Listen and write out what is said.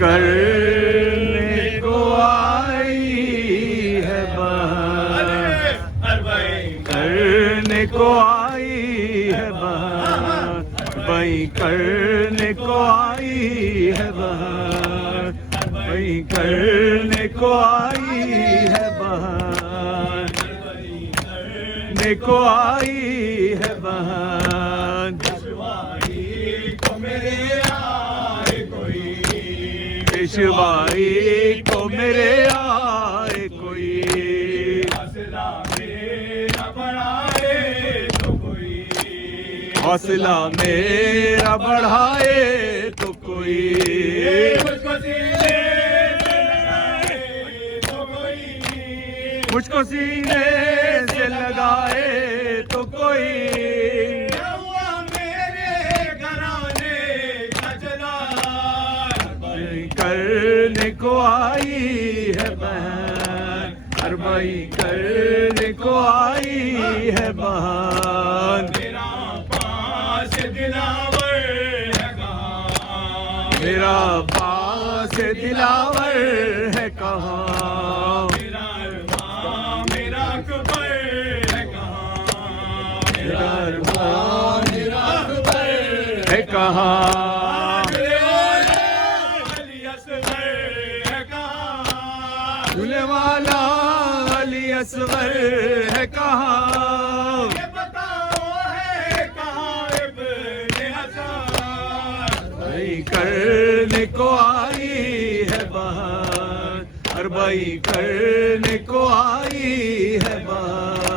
کرنے کو آئی ہے بہار، کرنے کو آئی ہے بہار، بھائی کرنے کو آئی ہے بہار، بھائی کرنے کو آئی ہے بہار، کرنے کو آئی ہے بہار، پیشوائی کو میرے آئے کوئی، پیشوائی کو میرے آئے کوئی، حوصلہ میرا بڑھائے تو کوئی، حوصلہ میرا بڑھائے تو کوئی، مجھ کو سینے سے لگائے تو کوئی، میرے گھرانے کا جلال، کرنے کو آئی ہے بہن، ہر بھائی کرنے کو آئی ہے بہن، میرا پاس دلاور ہے کہاں، میرا پاس دلاور ہے کہاں، ہے کہاں، جھولے والا علی اصغر ہے کہاں، یہ بتاؤ ہے کہاں ابن حسن، بھائی کرنے کو آئی ہے بہار، ہر بھائی کرنے کو آئی ہے بہار،